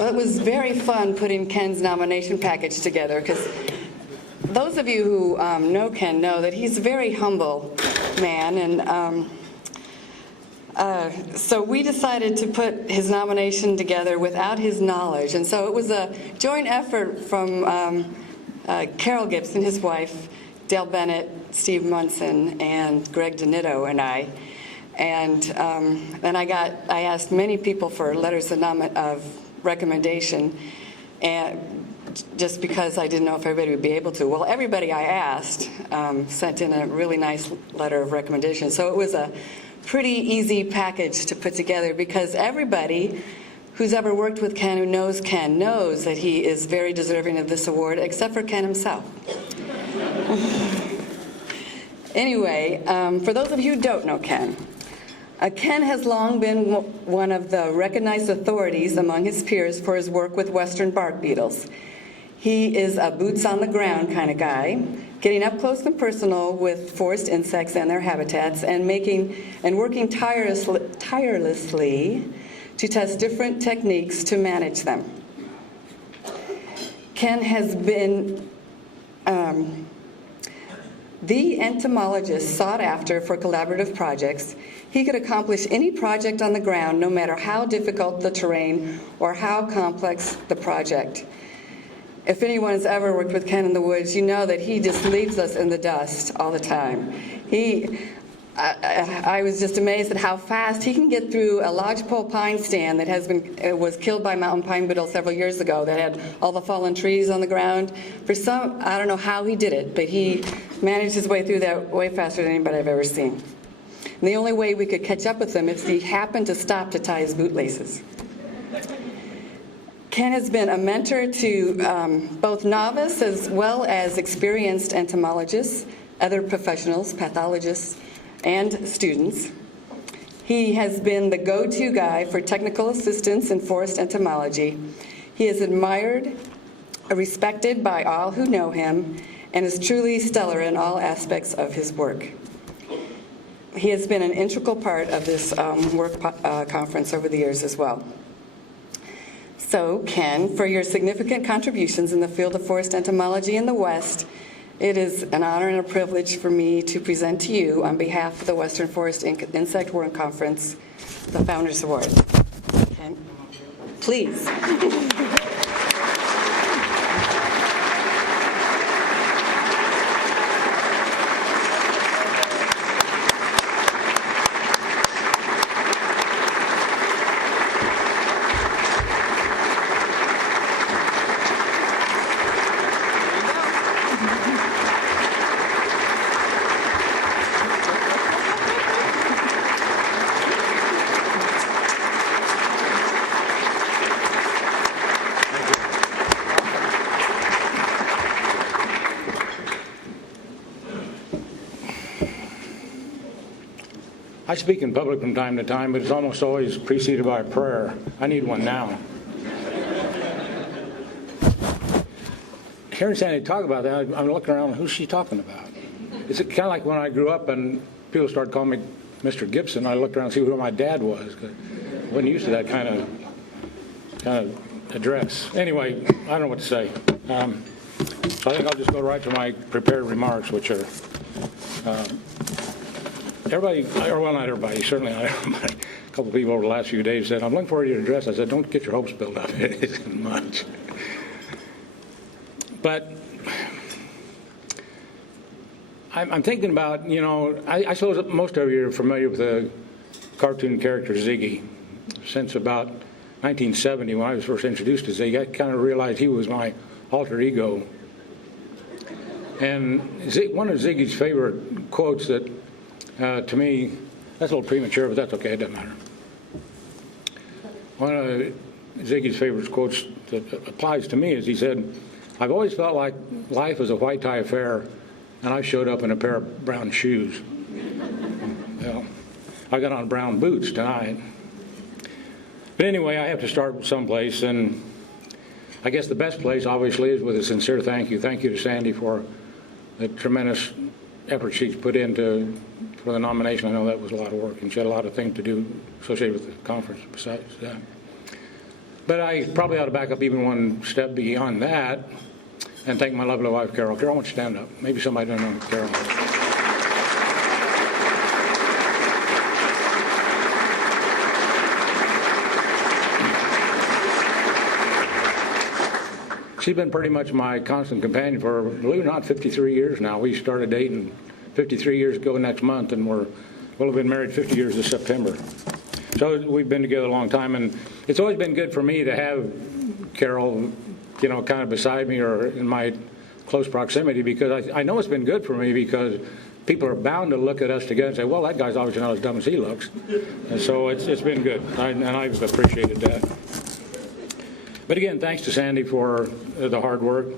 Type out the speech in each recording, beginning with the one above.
Well, it was very fun putting Ken's nomination package together, because those of you who know Ken know that he's a very humble man, and so we decided to put his nomination together without his knowledge. And so it was a joint effort from Carol Gibson, his wife, Dale Bennett, Steve Munson, and Greg DeNitto, and I. And then I asked many people for letters of recommendation, and just because I didn't know if everybody would be able to. Well, everybody I asked sent in a really nice letter of recommendation. So it was a pretty easy package to put together, because everybody who's ever worked with Ken, who knows Ken, knows that he is very deserving of this award, except for Ken himself. Anyway, for those of you who don't know Ken, Ken has long been one of the recognized authorities among his peers for his work with western bark beetles. He is a boots-on-the-ground kind of guy, getting up close and personal with forest insects and their habitats, and working tirelessly to test different techniques to manage them. Ken has been the entomologist sought after for collaborative projects. He could accomplish any project on the ground, no matter how difficult the terrain or how complex the project. If anyone has ever worked with Ken in the woods, you know that he just leaves us in the dust all the time. I was just amazed at how fast he can get through a lodgepole pine stand that was killed by mountain pine beetle several years ago, that had all the fallen trees on the ground. I don't know how he did it, but he managed his way through that way faster than anybody I've ever seen. And the only way we could catch up with him is if he happened to stop to tie his bootlaces. Ken has been a mentor to both novice as well as experienced entomologists, other professionals, pathologists, and students. He has been the go-to guy for technical assistance in forest entomology. He is admired, respected by all who know him, and is truly stellar in all aspects of his work. He has been an integral part of this work conference over the years as well. So, Ken, for your significant contributions in the field of forest entomology in the West, it is an honor and a privilege for me to present to you, on behalf of the Western Forest Insect Worm Conference, the Founders Award. Okay. Please. I speak in public from time to time, but it's almost always preceded by a prayer. I need one now. Hearing Sandy talk about that, I'm looking around, who's she talking about? It's kind of like when I grew up and people started calling me Mr. Gibson. I looked around and see who my dad was. I wasn't used to that kind of address. Anyway, I don't know what to say. So I think I'll just go right to my prepared remarks, which are everybody, or well, not everybody, certainly not everybody. A couple of people over the last few days said, I'm looking forward to your address. I said, don't get your hopes built up. It isn't much. But I'm thinking about, I suppose that most of you are familiar with the cartoon character Ziggy. Since about 1970, when I was first introduced to Ziggy, I kind of realized he was my alter ego. And one of Ziggy's favorite quotes that, to me, that's a little premature, but that's okay, it doesn't matter. One of Ziggy's favorite quotes that applies to me is he said, I've always felt like life is a white tie affair, and I showed up in a pair of brown shoes. Well, I got on brown boots tonight. But anyway, I have to start someplace, and I guess the best place, obviously, is with a sincere thank you. Thank you to Sandy for the tremendous effort she's put into for the nomination. I know that was a lot of work, and she had a lot of things to do associated with the conference besides that. But I probably ought to back up even one step beyond that and thank my lovely wife, Carol. Carol, why don't you stand up? Maybe somebody doesn't know Carol. She's been pretty much my constant companion for, believe it or not, 53 years now. We started dating 53 years ago next month, and we'll have been married 50 years this September. So we've been together a long time, and it's always been good for me to have Carol, kind of beside me or in my close proximity, because I know it's been good for me, because people are bound to look at us together and say, well, that guy's obviously not as dumb as he looks. And so it's been good, and I've appreciated that. But again, thanks to Sandy for the hard work.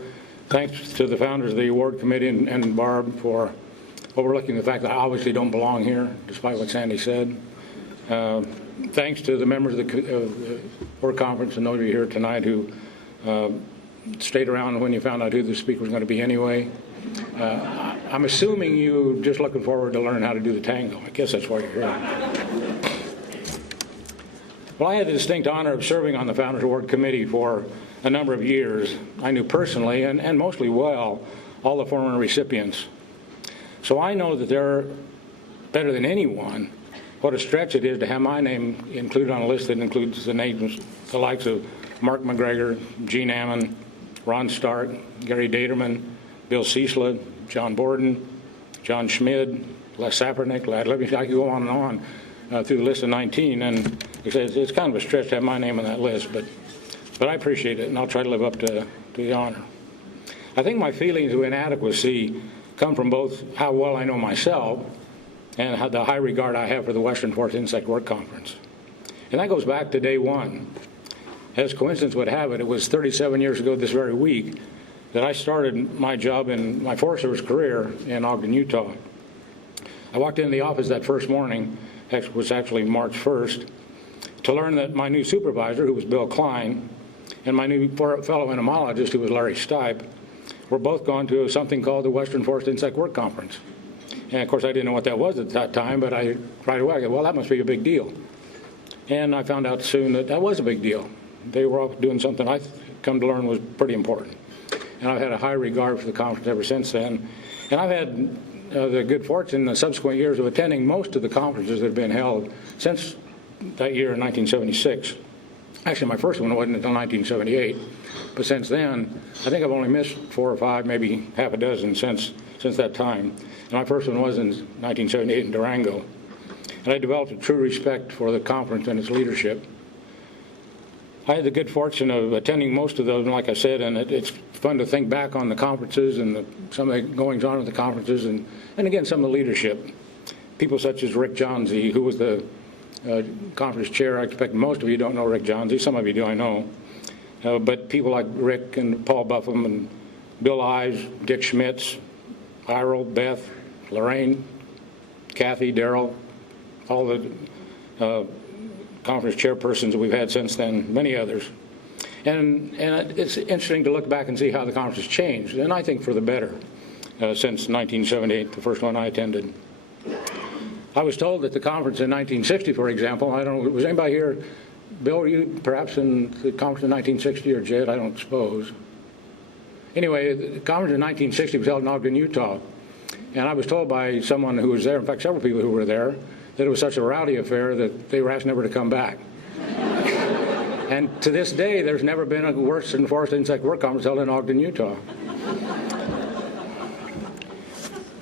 Thanks to the founders of the award committee and Barb for overlooking the fact that I obviously don't belong here, despite what Sandy said. Thanks to the members of the award conference and those of you here tonight who stayed around when you found out who the speaker was going to be anyway. I'm assuming you just looking forward to learn how to do the tango. I guess that's why you're here. Well, I had the distinct honor of serving on the Founders Award Committee for a number of years. I knew personally, and mostly well, all the former recipients. So I know that they're better than anyone what a stretch it is to have my name included on a list that includes the names, the likes of Mark McGregor, Gene Ammon, Ron Stark, Gary Daterman, Bill Ciesla, John Borden, John Schmid, Les Sapernick, I could go on and on through the list of 19, and it's kind of a stretch to have my name on that list, but I appreciate it, and I'll try to live up to the honor. I think my feelings of inadequacy come from both how well I know myself and how the high regard I have for the Western Forest Insect Work Conference. And that goes back to day one. As coincidence would have it, it was 37 years ago this very week that I started my job in my Forest Service career in Ogden, Utah. I walked into the office that first morning, it was actually March 1st, to learn that my new supervisor, who was Bill Klein, and my new fellow entomologist, who was Larry Stipe, were both gone to something called the Western Forest Insect Work Conference. And of course, I didn't know what that was at that time, but right away I go, well, that must be a big deal. And I found out soon that that was a big deal. They were all doing something I come to learn was pretty important. And I've had a high regard for the conference ever since then. And I've had the good fortune in the subsequent years of attending most of the conferences that have been held since that year in 1976. Actually, my first one wasn't until 1978. But since then, I think I've only missed 4 or 5, maybe half a dozen since that time. And my first one was in 1978 in Durango. And I developed a true respect for the conference and its leadership. I had the good fortune of attending most of those, and like I said, and it's fun to think back on the conferences and some of the goings-on of the conferences, and again, some of the leadership. People such as Rick Johnsey, who was the conference chair. I expect most of you don't know Rick Johnsey. Some of you do, I know. But people like Rick and Paul Buffum and Bill Ives, Dick Schmitz, Ira, Beth, Lorraine, Kathy, Darrell, all the conference chairpersons that we've had since then, many others. And it's interesting to look back and see how the conference has changed, and I think for the better since 1978, the first one I attended. I was told that the conference in 1960, for example, I don't know, was anybody here, Bill, were you perhaps in the conference in 1960, or Jed? I don't suppose. Anyway, the conference in 1960 was held in Ogden, Utah, and I was told by someone who was there, in fact, several people who were there, that it was such a rowdy affair that they were asked never to come back. And to this day, there's never been a Western Forest Insect Work Conference held in Ogden, Utah.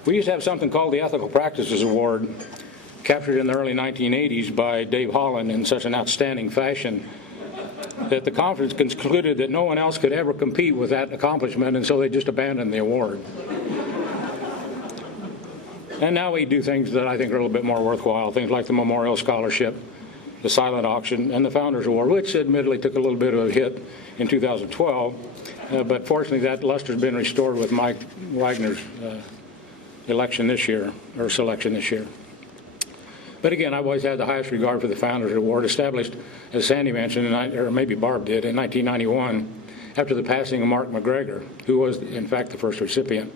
We used to have something called the Ethical Practices Award, captured in the early 1980s by Dave Holland in such an outstanding fashion that the conference concluded that no one else could ever compete with that accomplishment, and so they just abandoned the award. And now we do things that I think are a little bit more worthwhile, things like the Memorial Scholarship, the silent auction, and the Founders Award, which admittedly took a little bit of a hit in 2012, but fortunately that luster's been restored with Mike Wagner's election this year, or selection this year. But again, I've always had the highest regard for the Founders Award, established, as Sandy mentioned, or maybe Barb did, in 1991, after the passing of Mark McGregor, who was, in fact, the first recipient.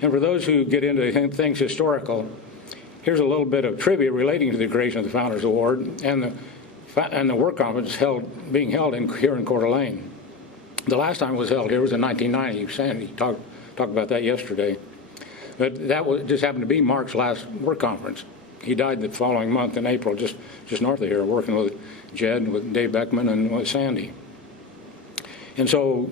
And for those who get into things historical, here's a little bit of trivia relating to the creation of the Founders Award and the and the work conference being held here in Coeur d'Alene. The last time it was held here was in 1990. Sandy talked about that yesterday. But that just happened to be Mark's last work conference. He died the following month in April, just north of here, working with Jed, with Dave Beckman, and with Sandy. And so,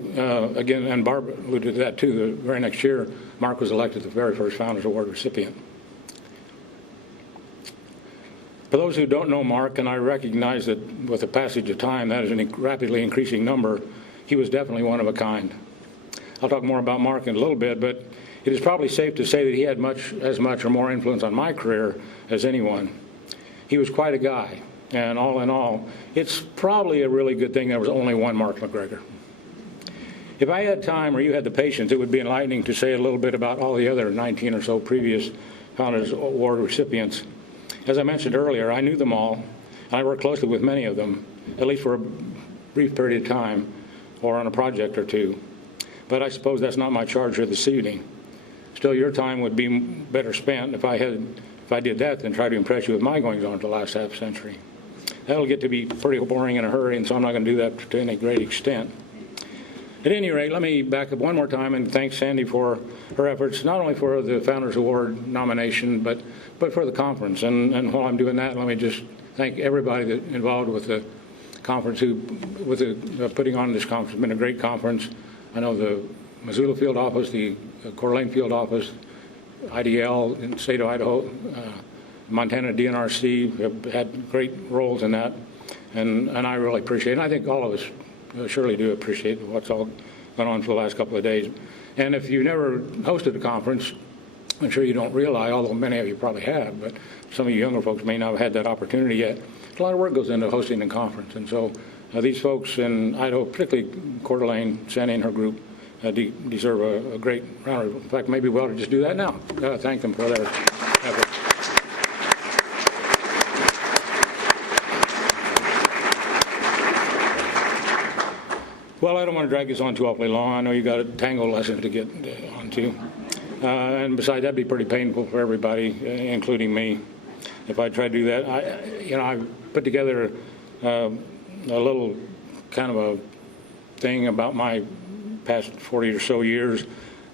again, and Barb alluded to that too, the very next year, Mark was elected the very first Founders Award recipient. For those who don't know Mark, and I recognize that with the passage of time, that is a rapidly increasing number, he was definitely one of a kind. I'll talk more about Mark in a little bit, but it is probably safe to say that he had as much or more influence on my career as anyone. He was quite a guy, and all in all, it's probably a really good thing there was only one Mark McGregor. If I had time, or you had the patience, it would be enlightening to say a little bit about all the other 19 or so previous Founders Award recipients. As I mentioned earlier, I knew them all, and I worked closely with many of them, at least for a brief period of time, or on a project or two. But I suppose that's not my charge here this evening. Still, your time would be better spent if I did that than try to impress you with my goings-on for the last half century. That'll get to be pretty boring in a hurry, and so I'm not going to do that to any great extent. At any rate, let me back up one more time and thank Sandy for her efforts, not only for the Founders Award nomination, but for the conference. And while I'm doing that, let me just thank everybody that involved with the conference, putting on this conference. It's been a great conference. I know the Missoula field office, the Coeur d'Alene field office, IDL in the state of Idaho, Montana DNRC have had great roles in that, and I really appreciate it. And I think all of us surely do appreciate what's all gone on for the last couple of days. And if you never hosted a conference, I'm sure you don't realize, although many of you probably have, but some of you younger folks may not have had that opportunity yet. A lot of work goes into hosting a conference, and so these folks in Idaho, particularly Coeur d'Alene, Sandy and her group, deserve a great round of, in fact, maybe we ought to just do that now. Thank them for their effort. Well, I don't want to drag this on too awfully long. I know you got a tango lesson to get onto. And besides, that'd be pretty painful for everybody, including me, if I tried to do that. I put together a little kind of a thing about my past 40 or so years.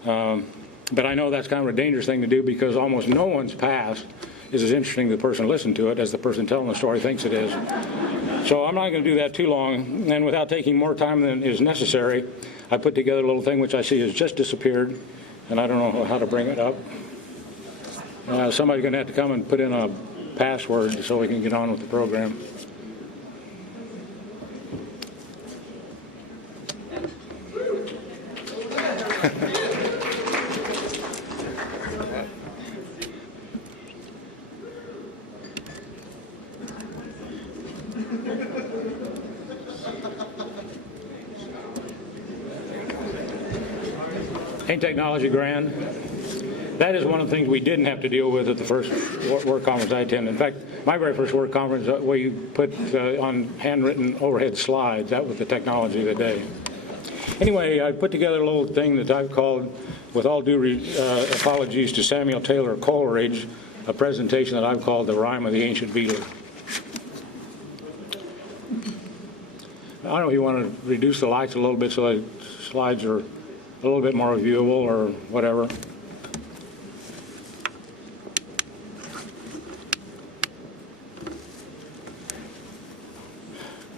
But I know that's kind of a dangerous thing to do because almost no one's past is as interesting to the person listening to it as the person telling the story thinks it is. So I'm not going to do that too long. And without taking more time than is necessary, I put together a little thing which I see has just disappeared, and I don't know how to bring it up. Somebody's going to have to come and put in a password so we can get on with the program. Ain't technology grand? That is one of the things we didn't have to deal with at the first work conference I attended. In fact, my very first work conference, where you put on handwritten overhead slides, that was the technology of the day. Anyway, I put together a little thing that I've called, with all due apologies to Samuel Taylor Coleridge, a presentation that I've called The Rime of the Ancient Beetle. I don't know if you want to reduce the lights a little bit so the slides are a little bit more viewable or whatever.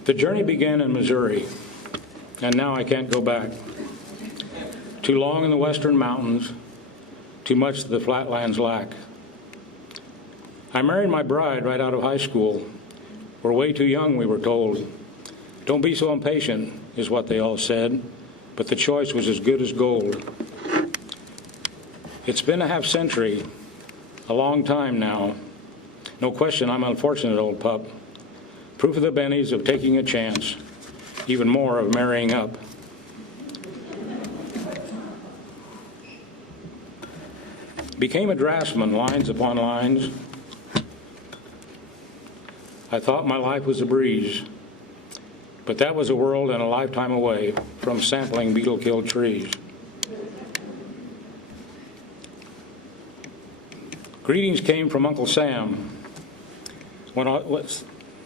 The journey began in Missouri, and now I can't go back. Too long in the western mountains, too much the flatlands lack. I married my bride right out of high school. We're way too young, we were told. Don't be so impatient, is what they all said, but the choice was as good as gold. It's been a half century, a long time now. No question I'm an unfortunate old pup. Proof of the bennies of taking a chance, even more of marrying up. Became a draftsman, lines upon lines. I thought my life was a breeze, but that was a world and a lifetime away from sampling beetle-killed trees. Greetings came from Uncle Sam.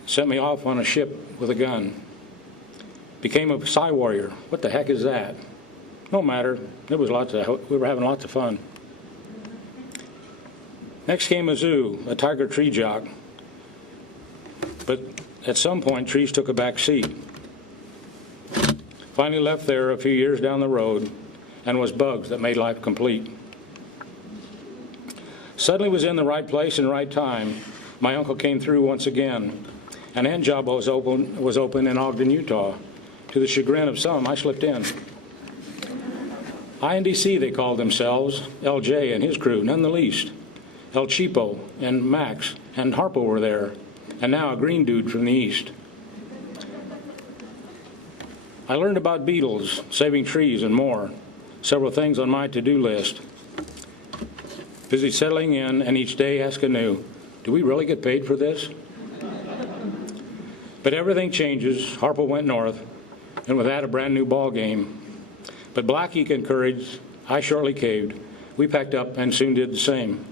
sent me off on a ship with a gun. Became a Psy warrior. What the heck is that? No matter. We were having lots of fun. Next came a zoo, a tiger tree jock. But at some point, trees took a back seat. Finally left there a few years down the road, and was bugs that made life complete. Suddenly was in the right place and right time. My uncle came through once again. An end job was open in Ogden, Utah. To the chagrin of some, I slipped in. INDC, they called themselves. LJ and his crew, none the least. El Cheapo and Max and Harpo were there, and now a green dude from the east. I learned about beetles, saving trees, and more. Several things on my to-do list. Busy settling in, and each day ask anew, do we really get paid for this? But everything changes. Harpo went north, and with that, a brand new ball game. But Blackie encouraged, I shortly caved. We packed up and soon did the same.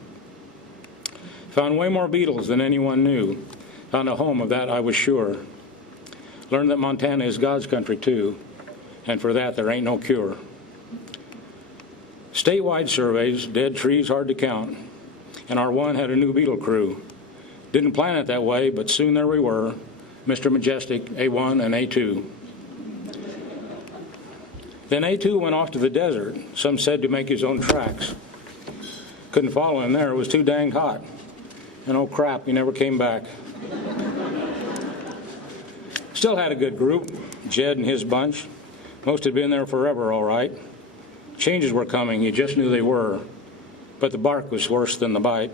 Found way more beetles than anyone knew. Found a home of that, I was sure. Learned that Montana is God's country too, and for that there ain't no cure. Statewide surveys, dead trees hard to count, and our one had a new beetle crew. Didn't plan it that way, but soon there we were, Mr. Majestic, A1 and A2. Then A2 went off to the desert, some said to make his own tracks. Couldn't follow him there, it was too dang hot. And oh crap, he never came back. Still had a good group, Jed and his bunch. Most had been there forever, all right. Changes were coming, you just knew they were. But the bark was worse than the bite.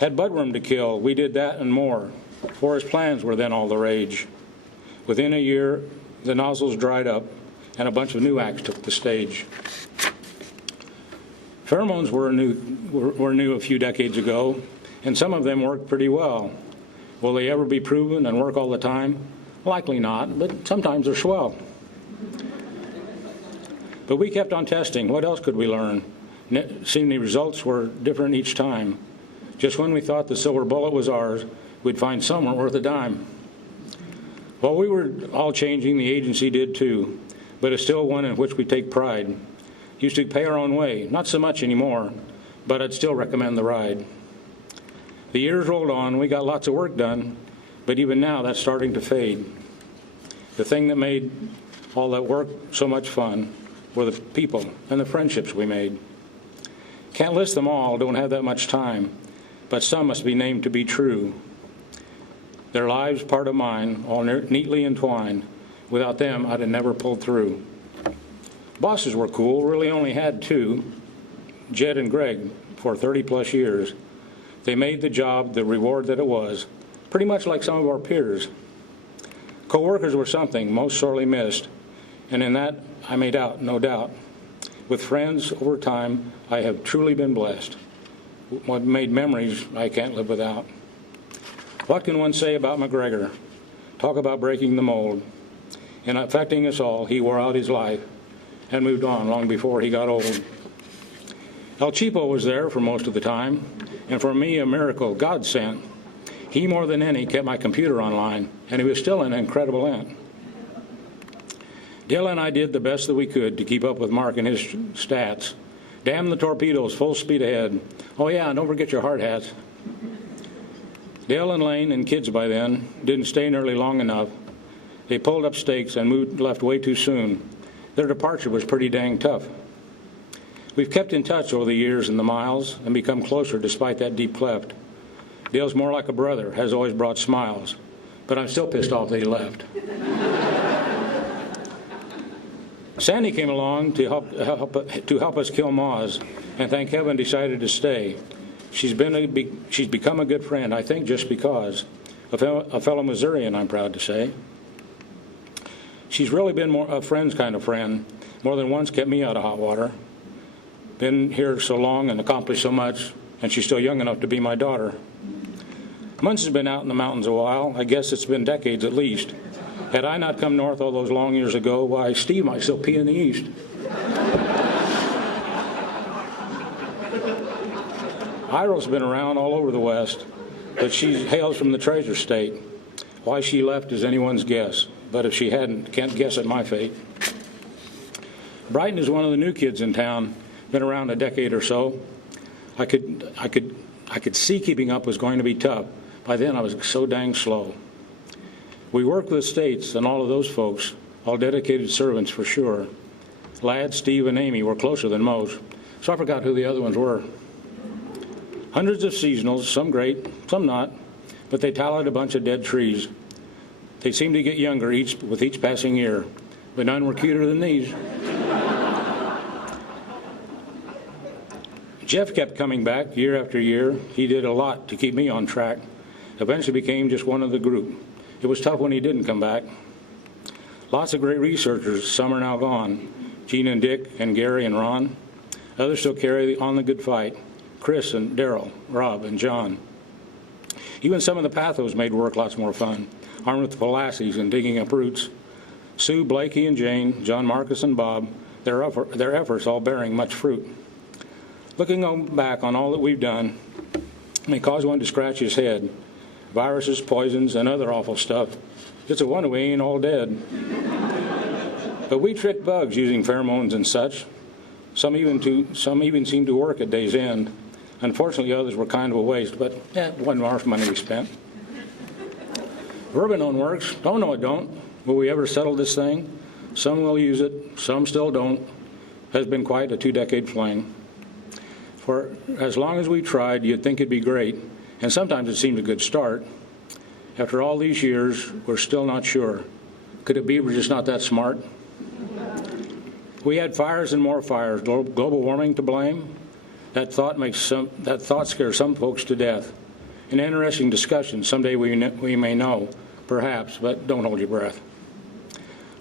Had budworm to kill, we did that and more. Forest plans were then all the rage. Within a year, the nozzles dried up, and a bunch of new acts took the stage. Pheromones were new a few decades ago, and some of them worked pretty well. Will they ever be proven and work all the time? Likely not, but sometimes they're swell. But we kept on testing. What else could we learn? Seemed the results were different each time. Just when we thought the silver bullet was ours, we'd find some weren't worth a dime. While we were all changing, the agency did too, but it's still one in which we take pride. Used to pay our own way, not so much anymore, but I'd still recommend the ride. The years rolled on, we got lots of work done, but even now that's starting to fade. The thing that made all that work so much fun were the people and the friendships we made. Can't list them all, don't have that much time, but some must be named to be true. Their lives, part of mine, all neatly entwined. Without them, I'd have never pulled through. Bosses were cool, really only had two, Jed and Greg, for 30-plus years. They made the job the reward that it was, pretty much like some of our peers. Co-workers were something most sorely missed, and in that I made out, no doubt. With friends over time, I have truly been blessed. What made memories I can't live without. What can one say about McGregor? Talk about breaking the mold. In affecting us all, he wore out his life and moved on long before he got old. El Cheapo was there for most of the time, and for me, a miracle God sent. He, more than any, kept my computer online, and he was still an incredible ant. Dale and I did the best that we could to keep up with Mark and his stats. Damn the torpedoes, full speed ahead. Oh yeah, and don't forget your hard hats. Dale and Lane and kids by then didn't stay nearly long enough. They pulled up stakes and left way too soon. Their departure was pretty dang tough. We've kept in touch over the years and the miles and become closer despite that deep cleft. Dale's more like a brother, has always brought smiles, but I'm still pissed off that he left. Sandy came along to help us kill moths, and thank heaven decided to stay. She's become a good friend, I think just because. A fellow Missourian, I'm proud to say. She's really been more a friend's kind of friend. More than once kept me out of hot water. Been here so long and accomplished so much, and she's still young enough to be my daughter. Munz has been out in the mountains a while. I guess it's been decades at least. Had I not come north all those long years ago, why, Steve might still pee in the east. Iro's been around all over the West. but she hails from the Treasure State. Why she left is anyone's guess, but if she hadn't, can't guess at my fate. Brighton is one of the new kids in town, been around a decade or so. I could see keeping up was going to be tough. By then, I was so dang slow. We worked with States and all of those folks, all dedicated servants for sure. Lad, Steve, and Amy were closer than most, so I forgot who the other ones were. Hundreds of seasonals, some great, some not, but they tallied a bunch of dead trees. They seemed to get younger with each passing year, but none were cuter than these. Jeff kept coming back year after year. He did a lot to keep me on track. Eventually became just one of the group. It was tough when he didn't come back. Lots of great researchers, some are now gone. Gene and Dick and Gary and Ron. Others still carry on the good fight. Chris and Daryl, Rob and John. Even some of the pathos made work lots more fun, armed with Pulaski's and digging up roots. Sue, Blakey, and Jane, John Marcus, and Bob, their efforts all bearing much fruit. Looking back on all that we've done may cause one to scratch his head. Viruses, poisons, and other awful stuff. It's a wonder we ain't all dead. But we tricked bugs using pheromones and such. Some even seemed to work at day's end. Unfortunately, others were kind of a waste, but it wasn't our money we spent. Verbanone works. Oh, no, it don't. Will we ever settle this thing? Some will use it, some still don't. Has been quite a 2-decade fling. For as long as we tried, you'd think it'd be great, and sometimes it seemed a good start. After all these years, we're still not sure. Could it be we're just not that smart? We had fires and more fires. Global warming to blame? That thought scares some folks to death. An interesting discussion. Someday we may know, perhaps, but don't hold your breath.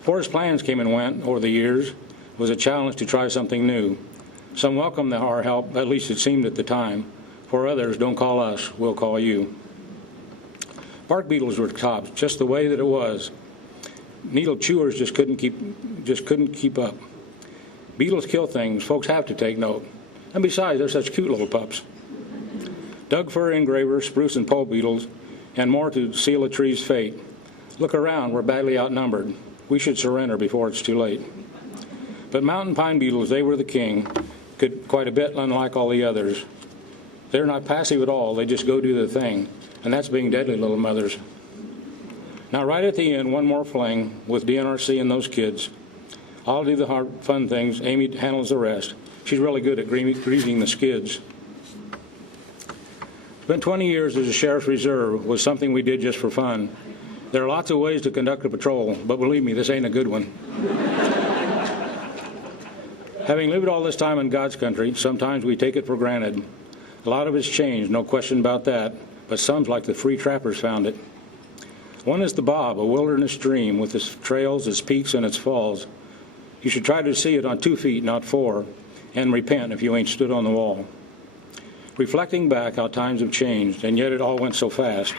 Forest plans came and went over the years. It was a challenge to try something new. Some welcomed our help, at least it seemed at the time. For others, don't call us, we'll call you. Bark beetles were tops, just the way that it was. Needle chewers just couldn't keep up. Beetles kill things, folks have to take note. And besides, they're such cute little pups. Doug fir engravers, spruce and pole beetles, and more to seal a tree's fate. Look around, we're badly outnumbered. We should surrender before it's too late. But mountain pine beetles, they were the king, could quite a bit unlike all the others. They're not passive at all, they just go do their thing, and that's being deadly little mothers. Now right at the end, one more fling with DNRC and those kids. I'll do the hard, fun things, Amy handles the rest. She's really good at greasing the skids. Spent 20 years as a sheriff's reserve was something we did just for fun. There are lots of ways to conduct a patrol, but believe me, this ain't a good one. Having lived all this time in God's country, sometimes we take it for granted. A lot of it's changed, no question about that, but some's like the free trappers found it. One is the Bob, a wilderness dream with its trails, its peaks, and its falls. You should try to see it on 2 feet, not 4, and repent if you ain't stood on the wall. Reflecting back how times have changed, and yet it all went so fast.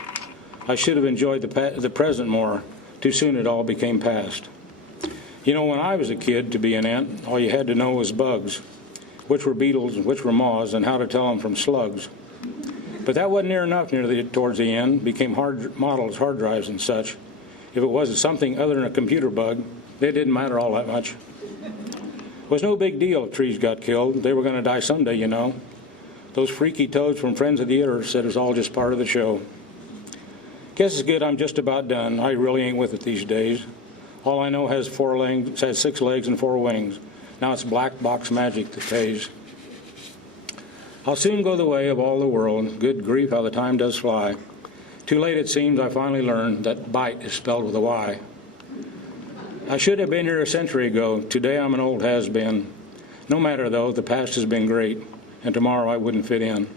I should have enjoyed the present more. Too soon it all became past. You know, when I was a kid, to be an ant, all you had to know was bugs, which were beetles and which were moths, and how to tell them from slugs. But that wasn't near enough towards the end. Became models, hard drives and such. If it was something other than a computer bug, it didn't matter all that much. It was no big deal if trees got killed. They were going to die someday, you know. Those freaky toads from Friends of the Earth said it was all just part of the show. Guess it's good I'm just about done. I really ain't with it these days. All I know has 6 legs and 4 wings. Now it's black box magic that pays. I'll soon go the way of all the world. Good grief, how the time does fly. Too late it seems I finally learned that bite is spelled with a Y. I should have been here a century ago. Today I'm an old has-been. No matter, though, the past has been great, and tomorrow I wouldn't fit in.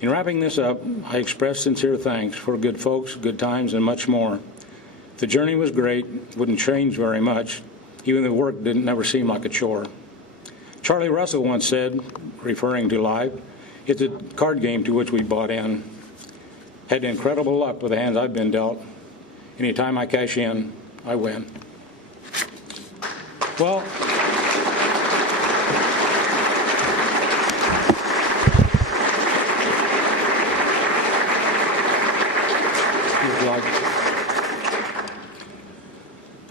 In wrapping this up, I express sincere thanks for good folks, good times, and much more. The journey was great, wouldn't change very much. Even the work didn't never seem like a chore. Charlie Russell once said, referring to life, it's a card game to which we bought in. Had incredible luck with the hands I've been dealt. Anytime I cash in, I win. Well,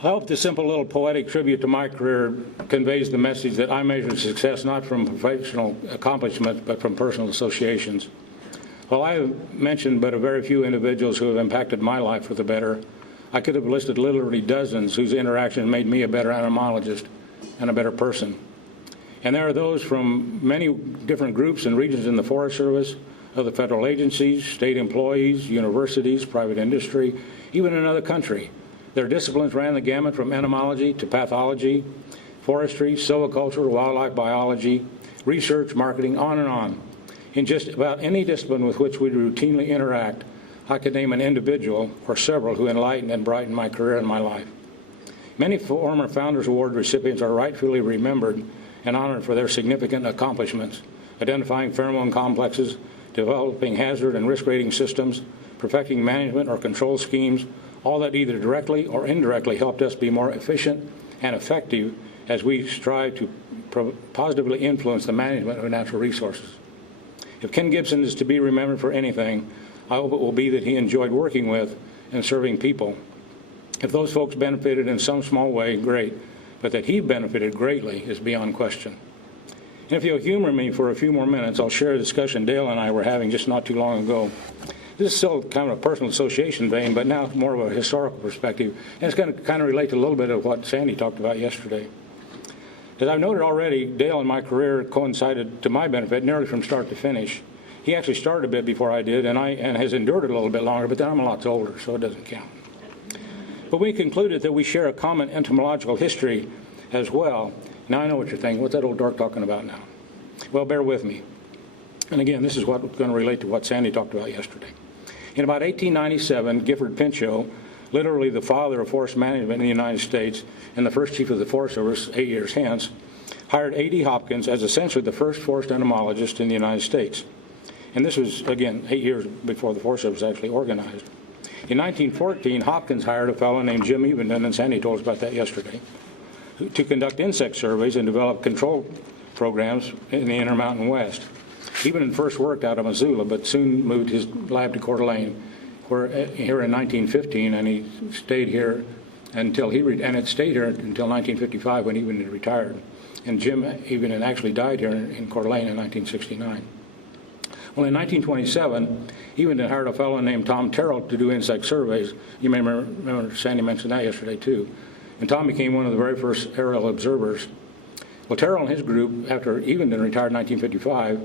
I hope this simple little poetic tribute to my career conveys the message that I measure success not from professional accomplishments, but from personal associations. While I have mentioned but a very few individuals who have impacted my life for the better, I could have listed literally dozens whose interaction made me a better entomologist and a better person. And there are those from many different groups and regions in the Forest Service, other federal agencies, state employees, universities, private industry, even in another country. Their disciplines ran the gamut from entomology to pathology, forestry, silviculture, wildlife biology, research, marketing, on and on. In just about any discipline with which we routinely interact, I could name an individual or several who enlightened and brightened my career and my life. Many former Founders Award recipients are rightfully remembered and honored for their significant accomplishments, identifying pheromone complexes, developing hazard and risk rating systems, perfecting management or control schemes, all that either directly or indirectly helped us be more efficient and effective as we strive to positively influence the management of natural resources. If Ken Gibson is to be remembered for anything, I hope it will be that he enjoyed working with and serving people. If those folks benefited in some small way, great, but that he benefited greatly is beyond question. And if you'll humor me for a few more minutes, I'll share a discussion Dale and I were having just not too long ago. This is still kind of a personal association vein, but now more of a historical perspective, and it's going to kind of relate to a little bit of what Sandy talked about yesterday. As I've noted already, Dale and my career coincided to my benefit nearly from start to finish. He actually started a bit before I did, and has endured it a little bit longer, but then I'm a lot older, so it doesn't count. But we concluded that we share a common entomological history as well. Now I know what you're thinking. What's that old dork talking about now? Well, bear with me. And again, this is what's going to relate to what Sandy talked about yesterday. In about 1897, Gifford Pinchot, literally the father of forest management in the United States and the first chief of the Forest Service 8 years hence, hired A.D. Hopkins as essentially the first forest entomologist in the United States. And this was, again, 8 years before the Forest Service was actually organized. In 1914, Hopkins hired a fellow named Jim Evenden, and Sandy told us about that yesterday, to conduct insect surveys and develop control programs in the Intermountain West. Evenden first worked out of Missoula, but soon moved his lab to Coeur d'Alene, here in 1915, and he stayed here until it stayed here until 1955 when Evenden retired. And Jim Evenden actually died here in Coeur d'Alene in 1969. Well, in 1927, Evenden hired a fellow named Tom Terrell to do insect surveys. You may remember Sandy mentioned that yesterday too. And Tom became one of the very first aerial observers. Well, Terrell and his group, after Evenden retired in 1955,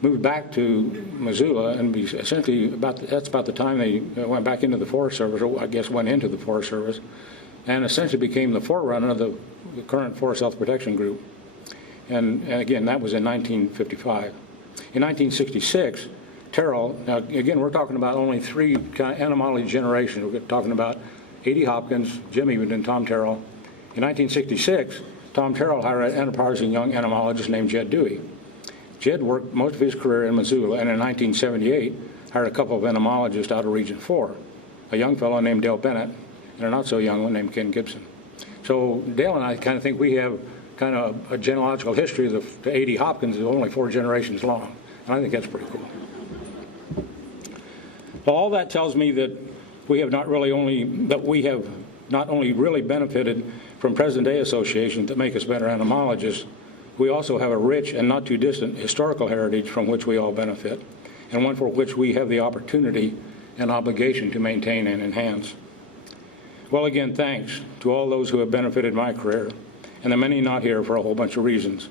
moved back to Missoula, and essentially that's about the time they went back into the Forest Service, or I guess went into the Forest Service, and essentially became the forerunner of the current Forest Health Protection Group. And again, that was in 1955. In 1966, Terrell, now again, we're talking about only three kind of entomology generations. We're talking about A.D. Hopkins, Jim Evenden, Tom Terrell. In 1966, Tom Terrell hired an enterprising young entomologist named Jed Dewey. Jed worked most of his career in Missoula, and in 1978, hired a couple of entomologists out of Region 4, a young fellow named Dale Bennett, and a not so young one named Ken Gibson. So Dale and I kind of think we have kind of a genealogical history of the A.D. Hopkins is only 4 generations long, and I think that's pretty cool. Well, all that tells me that we have not only really benefited from present-day associations that make us better entomologists, we also have a rich and not too distant historical heritage from which we all benefit, and one for which we have the opportunity and obligation to maintain and enhance. Well, again, thanks to all those who have benefited my career, and the many not here for a whole bunch of reasons.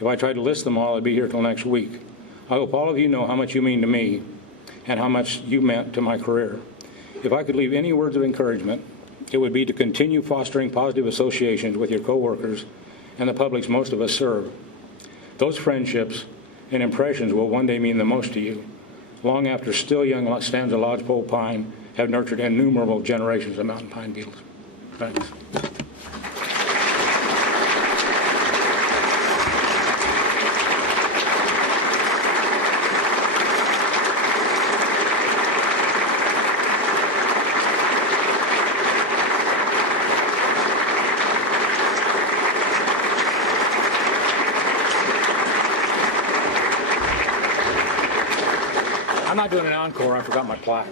If I tried to list them all, I'd be here till next week. I hope all of you know how much you mean to me and how much you meant to my career. If I could leave any words of encouragement, it would be to continue fostering positive associations with your coworkers and the publics most of us serve. Those friendships and impressions will one day mean the most to you, long after still young stands of lodgepole pine have nurtured innumerable generations of mountain pine beetles. Thanks. I'm not doing an encore. I forgot my plaque.